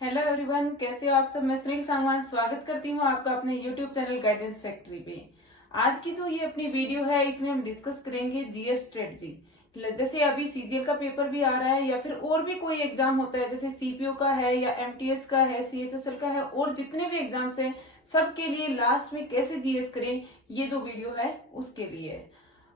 Hello everyone, कैसे हो आप सब। मैं सुनील सांगवान स्वागत करती हूँ आपका अपने यूट्यूब चैनल गाइडेंस फैक्ट्री पे। आज की जो ये अपनी वीडियो है इसमें हम डिस्कस करेंगे जीएस स्ट्रेटजी। जैसे अभी सीजीएल का पेपर भी आ रहा है या फिर और भी कोई एग्जाम होता है, जैसे सीपीओ का है या एमटीएस का है, सीएचएसएल का है और जितने भी एग्जाम्स हैं सबके लिए लास्ट में कैसे जीएस करें, ये जो वीडियो है उसके लिए है।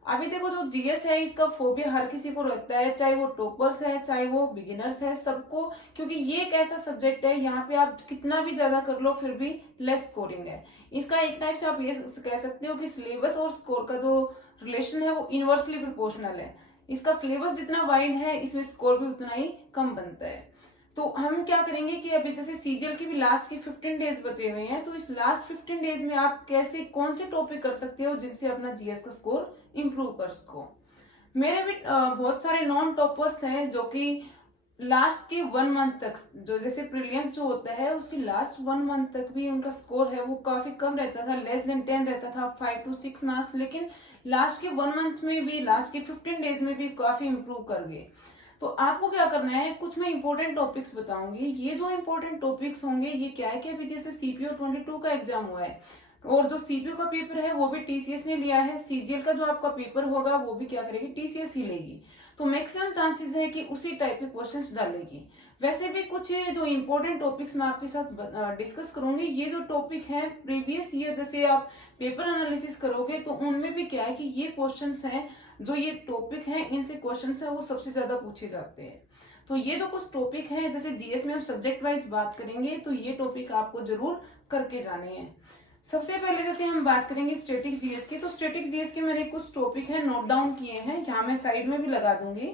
अभी देखो, जो जीएस है इसका फोबिया हर किसी को रहता है, चाहे वो टॉपर्स है चाहे वो बिगिनर्स है, सबको। क्योंकि ये एक ऐसा सब्जेक्ट है यहाँ पे आप कितना भी ज्यादा कर लो फिर भी लेस स्कोरिंग है। इसका एक टाइप से आप ये कह सकते हो कि सिलेबस और स्कोर का जो रिलेशन है वो इनवर्सली प्रोपोर्शनल है। इसका सिलेबस जितना वाइड है इसमें स्कोर भी उतना ही कम बनता है। तो हम क्या करेंगे कि अभी जैसे सीजीएल की भी लास्ट की 15 डेज बचे हुए हैं, तो इस लास्ट 15 डेज में आप कैसे कौन से टॉपिक कर सकते हो जिनसे अपना जीएस का स्कोर इम्प्रूव कर सको। मेरे भी बहुत सारे नॉन टॉपर्स हैं जो कि लास्ट के 1 मंथ तक, जो जैसे प्रीलियम्स जो होता है उसकी लास्ट 1 मंथ तक भी उनका स्कोर है वो काफी कम रहता था, लेस देन 10 रहता था, 5 to 6 मार्क्स। लेकिन लास्ट के 1 मंथ में भी, लास्ट के 15 डेज में भी काफी इंप्रूव कर गए। तो आपको क्या करना है, कुछ मैं इंपॉर्टेंट टॉपिक्स बताऊंगी। ये जो इंपॉर्टेंट टॉपिक्स होंगे ये क्या है कि अभी जैसे सीपीओ 22 का एग्जाम हुआ है और जो सीपीओ का पेपर है वो भी टीसीएस ने लिया है, सीजीएल का जो आपका पेपर होगा वो भी क्या करेगी, टीसीएस ही लेगी। तो मैक्सिमम चांसेस है कि उसी टाइप के क्वेश्चंस डालेगी। वैसे भी कुछ जो इंपॉर्टेंट टॉपिक्स मैं आपके साथ डिस्कस करूंगी। ये जो टॉपिक है प्रीवियस ईयर जैसे आप पेपर एनालिसिस करोगे तो उनमें भी क्या है कि ये क्वेश्चंस हैं, जो ये टॉपिक है इनसे क्वेश्चंस है वो सबसे ज्यादा पूछे जाते हैं। तो ये जो कुछ टॉपिक है, जैसे जीएस में हम सब्जेक्ट वाइज बात करेंगे तो ये टॉपिक आपको जरूर करके जाने हैं। सबसे पहले जैसे हम बात करेंगे स्टैटिक जीएस की, तो स्टैटिक जीएस के मैंने कुछ टॉपिक है नोट डाउन किए हैं, यहाँ मैं साइड में भी लगा दूंगी।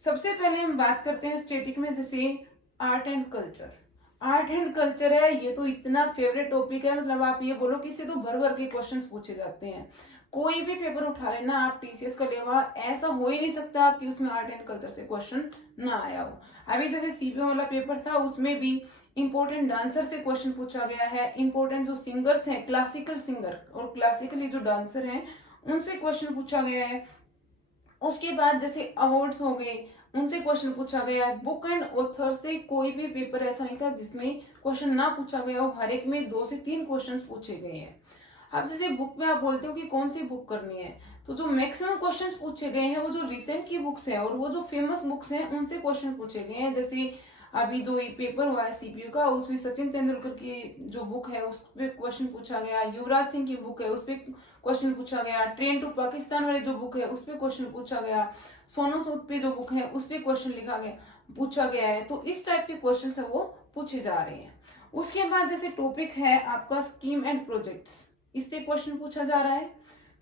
सबसे पहले हम बात करते हैं स्टैटिक में, जैसे art and culture. Art and culture है, ये तो इतना फेवरेट टॉपिक है, मतलब आप ये बोलो कि इससे तो भर भर के क्वेश्चंस पूछे जाते हैं। कोई भी पेपर उठा लेना आप टीसीएस का लेवा, ऐसा हो ही नहीं सकता कि उसमें आर्ट एंड कल्चर से क्वेश्चन ना आया हो। अभी जैसे सीपीओ वाला पेपर था उसमें भी इंपॉर्टेंट डांसर से क्वेश्चन पूछा गया है, इंपॉर्टेंट जो सिंगर्स हैं, क्लासिकल सिंगर और क्लासिकली जो डांसर हैं उनसे क्वेश्चन पूछा गया है। उसके बाद जैसे अवार्ड्स हो गए उनसे क्वेश्चन पूछा गया है। बुक एंड ऑथर से कोई भी पेपर ऐसा नहीं था जिसमें क्वेश्चन ना पूछा गया हो, हर एक में 2 से 3 क्वेश्चन पूछे गए हैं। अब जैसे बुक में आप बोलते हो कि कौन सी बुक करनी है, तो जो मैक्सिमम क्वेश्चंस पूछे गए हैं वो जो रिसेंट की बुक्स है और वो जो फेमस बुक्स हैं उनसे क्वेश्चन पूछे गए हैं। जैसे अभी जो ये पेपर हुआ है सीपीयू का उसमें सचिन तेंदुलकर की जो बुक है उस पर क्वेश्चन पूछा गया, युवराज सिंह की बुक है उस पर क्वेश्चन पूछा गया, ट्रेन टू पाकिस्तान वाली जो बुक है उस पर क्वेश्चन पूछा गया, सोनू सूद पे जो बुक है उस पर क्वेश्चन लिखा गया पूछा गया है। तो इस टाइप के क्वेश्चन है वो पूछे जा रहे हैं। उसके बाद जैसे टॉपिक है आपका स्कीम एंड प्रोजेक्ट्स, इससे क्वेश्चन पूछा जा रहा है।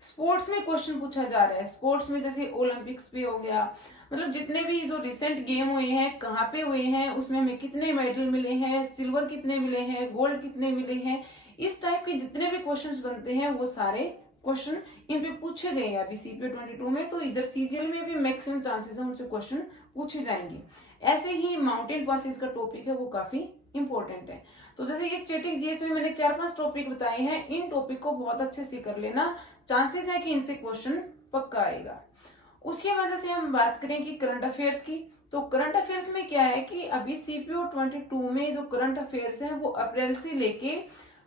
स्पोर्ट्स में क्वेश्चन पूछा जा रहा है, स्पोर्ट्स में जैसे ओलंपिक्स पे हो गया, मतलब जितने भी जो रिसेंट गेम हुए हैं कहाँ पे हुए हैं, उसमें हमें कितने मेडल मिले हैं, सिल्वर कितने मिले हैं, गोल्ड कितने मिले हैं, इस टाइप के जितने भी क्वेश्चंस बनते हैं वो सारे क्वेश्चन इन पे पूछे गए हैं अभी सीपीओ 22 में। तो इधर सीजीएल में भी मैक्सिमम चांसेस है उनसे क्वेश्चन पूछे जाएंगे। ऐसे ही माउंटेन पासेस का टॉपिक है वो काफी इंपॉर्टेंट है। तो जैसे ये स्टैटिक जीएस में मैंने 4-5 टॉपिक बताए हैं, इन टॉपिक को बहुत अच्छे से कर लेना, चांसेस है कि इनसे क्वेश्चन पक्का आएगा। उसके बाद जैसे हम बात करें कि करंट अफेयर्स की, तो करंट अफेयर्स में क्या है कि अभी सीपीओ 22 में जो करंट अफेयर्स है वो अप्रैल से लेके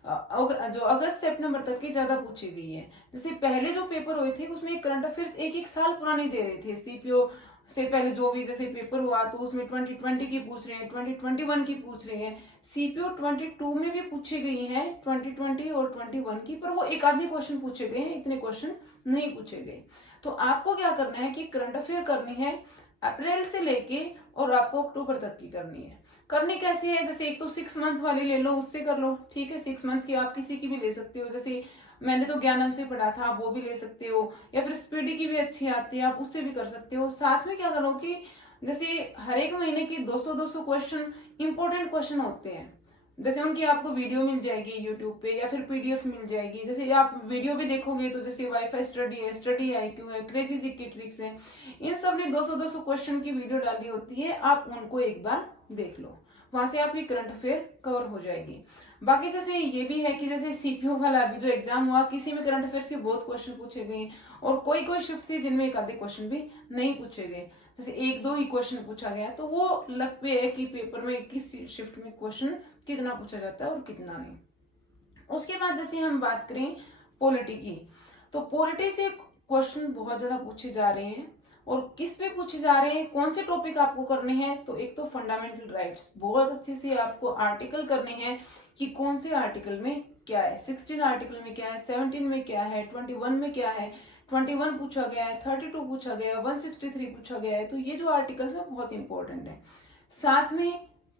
जो अगस्त सितंबर तक की ज्यादा पूछी गई है। जैसे पहले जो पेपर हुए थे उसमें करंट अफेयर्स एक साल पुराने दे रहे थे। सीपीओ से पहले जो भी जैसे पेपर हुआ तो उसमें 2020 की पूछ रहे हैं, 2021 की पूछ रहे हैं। सीपीओ 22 में भी पूछी गई है 2020 और 21 की, पर वो एक आधे क्वेश्चन पूछे गए हैं, इतने क्वेश्चन नहीं पूछे गए। तो आपको क्या करना है कि करंट अफेयर करनी है अप्रैल से लेके और आपको अक्टूबर तक की करनी है। करनी कैसे है, जैसे एक तो 6 मंथ वाली ले लो, उससे कर लो, ठीक है। 6 मंथ की आप किसी की भी ले सकते हो, जैसे मैंने तो ज्ञानम से पढ़ा था वो भी ले सकते हो, या फिर स्पीडी की भी अच्छी आती है आप उससे भी कर सकते हो। साथ में क्या करो कि जैसे हर एक महीने की 200-200 क्वेश्चन इंपॉर्टेंट क्वेश्चन होते हैं, जैसे उनकी आपको वीडियो मिल जाएगी यूट्यूब पे या फिर पीडीएफ मिल जाएगी। जैसे आप वीडियो भी देखोगे तो जैसे वाईफाई स्टडी है, स्टडी आईक्यू है, क्रेजी जीके ट्रिक्स है, इन सब ने 200-200 क्वेश्चन की वीडियो डाली होती है, आप उनको एक बार देख लो, वहां से आपकी करंट अफेयर कवर हो जाएगी। बाकी जैसे ये भी है कि जैसे सीपीओ वाला अभी जो एग्जाम हुआ किसी में करंट अफेयर्स के बहुत क्वेश्चन पूछे गए और कोई कोई शिफ्ट थी जिनमें एक आधे क्वेश्चन भी नहीं पूछे गए। जैसे एक दो ही क्वेश्चन पूछा गया तो वो लक पे है कि पेपर में किस शिफ्ट में क्वेश्चन कितना पूछा जाता है और कितना नहीं। उसके बाद जैसे हम बात करें पॉलिटी की, तो पॉलिटी से क्वेश्चन बहुत ज्यादा पूछे जा रहे हैं। और किस पे पूछे जा रहे हैं, कौन से टॉपिक आपको करने हैं, तो एक तो फंडामेंटल राइट्स, बहुत अच्छे से आपको आर्टिकल करने हैं कि कौन से आर्टिकल में क्या है, 16 आर्टिकल में क्या है, 17 में क्या है, 21 में क्या है, 21 पूछा गया है, 32 पूछा गया है, 163 पूछा गया है। तो ये जो आर्टिकल्स है बहुत इंपॉर्टेंट है। साथ में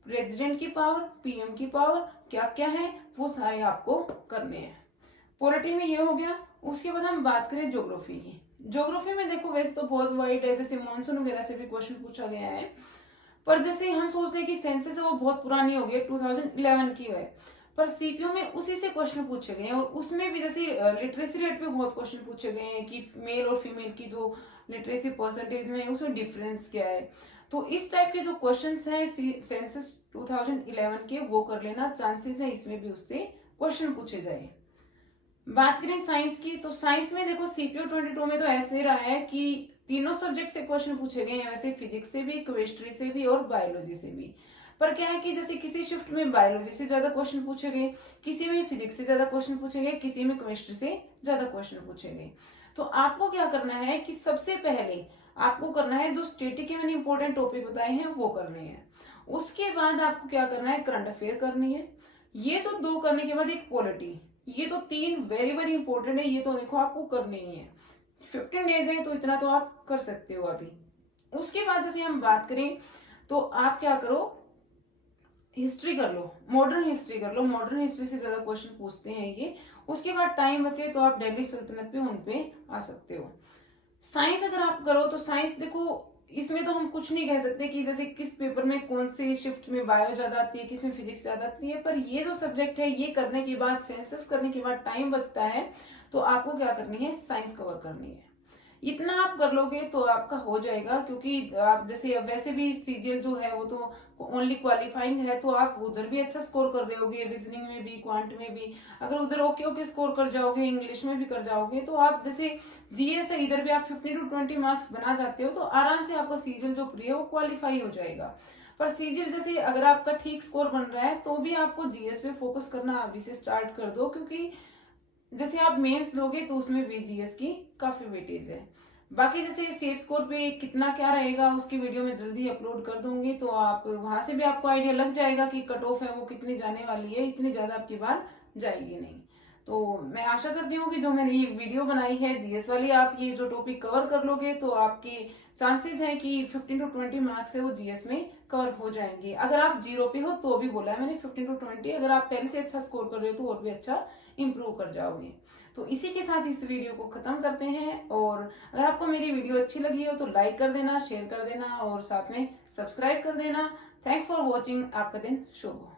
प्रेसिडेंट की पावर, पीएम की पावर क्या क्या है, वो सारे आपको करने हैं। पॉलिटी में ये हो गया। उसके बाद हम बात करें ज्योग्राफी की। ज्योग्राफी में देखो वैसे तो बहुत वाइड है, जैसे मॉनसून वगैरह से भी क्वेश्चन पूछा गया है, पर जैसे हम सोचते हैं कि सेंसस है वो बहुत पुरानी हो गई, 2011 की है, पर सीपीयू में उसी से क्वेश्चन पूछे गए हैं। और उसमें भी जैसे लिटरेसी रेट पे बहुत क्वेश्चन पूछे गए हैं कि मेल और फीमेल की जो लिटरेसी परसेंटेज में उसमें डिफरेंस क्या है। तो इस टाइप के जो क्वेश्चंस हैं सेंसस 2011 के, वो कर लेना, चांसेस है इसमें भी उससे क्वेश्चन पूछे जाए। बात करें साइंस की, तो साइंस में देखो सीपीयू 22 में तो ऐसे रहा है कि तीनों सब्जेक्ट से क्वेश्चन पूछे गए हैं, वैसे फिजिक्स से भी, केमिस्ट्री से भी और बायोलॉजी से भी। पर क्या है कि जैसे किसी शिफ्ट में बायोलॉजी से ज्यादा क्वेश्चन पूछे गए, किसी में फिजिक्स से ज्यादा क्वेश्चन पूछे गए, किसी में केमिस्ट्री से ज्यादा क्वेश्चन पूछे गए। तो आपको क्या करना है कि सबसे पहले आपको करना है जो स्टैटिक के मैंने इंपॉर्टेंट टॉपिक बताए हैं वो करने हैं। उसके बाद आपको क्या करना है, करंट अफेयर करनी है। ये जो दो करने के बाद एक पॉलिटी, ये तो तीन वेरी वेरी इंपॉर्टेंट है, ये तो देखो आपको करनी ही है। 15 डेज है तो इतना तो आप कर सकते हो अभी। उसके बाद जैसे हम बात करें तो आप क्या करो, हिस्ट्री कर लो, मॉडर्न हिस्ट्री कर लो, मॉडर्न हिस्ट्री से ज्यादा क्वेश्चन पूछते हैं ये। उसके बाद टाइम बचे तो आप दिल्ली सल्तनत पे उन पे आ सकते हो। साइंस अगर आप करो तो साइंस देखो इसमें तो हम कुछ नहीं कह सकते कि जैसे किस पेपर में कौन से शिफ्ट में बायो ज्यादा आती है, किस में फिजिक्स ज्यादा आती है, पर ये जो सब्जेक्ट है ये करने के बाद, सेंसस करने के बाद टाइम बचता है, तो आपको क्या करनी है, साइंस कवर करनी है। इतना आप कर लोगे तो आपका हो जाएगा, क्योंकि आप जैसे वैसे भी सीजीएल जो है वो तो ओनली क्वालिफाइंग है, तो आप उधर भी अच्छा स्कोर कर रहे होगे, रीजनिंग में भी, क्वांट में भी। अगर उधर ओके ओके स्कोर कर जाओगे, इंग्लिश में भी कर जाओगे, तो आप जैसे जीएस है इधर भी आप 15 to 20 मार्क्स बना जाते हो, तो आराम से आपका सीजीएल जो प्री है वो क्वालिफाई हो जाएगा। पर सीजीएल जैसे अगर आपका ठीक स्कोर बन रहा है तो भी आपको जीएस पे फोकस करना अभी से स्टार्ट कर दो, क्योंकि जैसे आप मेंस लोगे तो उसमें भी जीएस की काफी वेटेज है। बाकी जैसे सेफ स्कोर पे कितना क्या रहेगा उसकी वीडियो में जल्दी अपलोड कर दूंगी, तो आप वहां से भी आपको आइडिया लग जाएगा कि कट ऑफ है वो कितनी जाने वाली है, इतनी ज्यादा आपकी बार जाएगी नहीं। तो मैं आशा करती हूँ कि जो मैंने ये वीडियो बनाई है जीएस वाली, आप ये जो टॉपिक कवर कर लोगे तो आपके चांसेस है कि 15 to 20 मार्क्स है वो जीएस में कवर हो जाएंगे। अगर आप जीरो पे हो तो भी बोला है मैंने 15 to 20, अगर आप पहले से अच्छा स्कोर कर रहे हो तो और भी अच्छा इंप्रूव कर जाओगे। तो इसी के साथ इस वीडियो को खत्म करते हैं। और अगर आपको मेरी वीडियो अच्छी लगी हो तो लाइक कर देना, शेयर कर देना और साथ में सब्सक्राइब कर देना। Thanks for watching. आपका दिन शुभ हो।